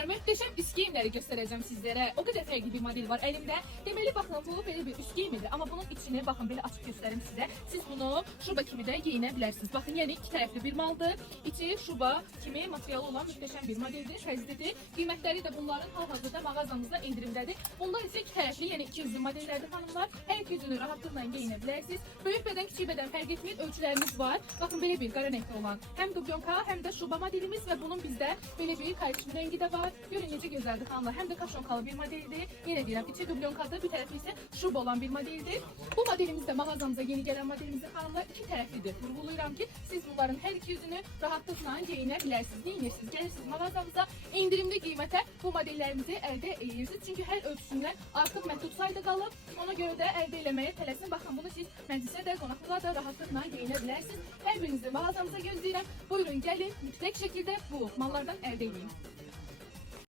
Xanımlar, möhtəşəm üst geyimləri göstərəcəm sizlərə. O qədər fərqli bir model var əlimdə. Deməli, baxın, bu belə bir üst geyimidir. Amma bunun içini, baxın, belə açıb göstərim sizə. Siz bunu şuba kimi də geyinə bilərsiniz. Baxın, yəni iki tərəfli bir maldır. İçi şuba kimi materialı olan möhtəşəm bir modeldir, xəzlidir. Qiymətləri də bunların hal-hazırda mağazamızda endirimdədir. Bunlar isə iki tərəfli, yəni iki üzlü modellərdir xanımlar. Hər iki üzünü rahatlıqla geyinə bilərsiniz. Böyük bədən, kiçik bədən fərq etmir. Ölçülərimiz var. Baxın, belə bir qara rəngli olan həm dublonka, həm də şuba modelimiz və bunun bizdə belə bir karışım rəngi də var. Görün necə gözəldir xanımlar. Həm də kaşonkalı bir modeldir. Yenə deyirəm, içi dublonkadır, bir tərəfi isə şuba olan bir modeldir. Bu modelimiz də mağazamıza yeni gələn modelimizdə xanımlar iki tərəflidir. Vurğulayıram ki, siz bunların hər iki yüzünü rahatlıqla geyinə bilərsiniz. Neyinirsiniz? Gəlirsiniz mağazamıza endirimli qiymətə bu modellərimizi əldə edirsiniz. Çünki hər ölçüsündən artıq məhdud sayda qalıb. Ona görə də əldə eləməyə tələsin. Baxın, bunu siz məclisə də, qonaqlığa da rahatlıqla geyinə bilərsiniz. Hər birinizi mağazamıza gözləyirəm. Buyurun gəlin, mütləq şəkildə bu mallardan əldə edin.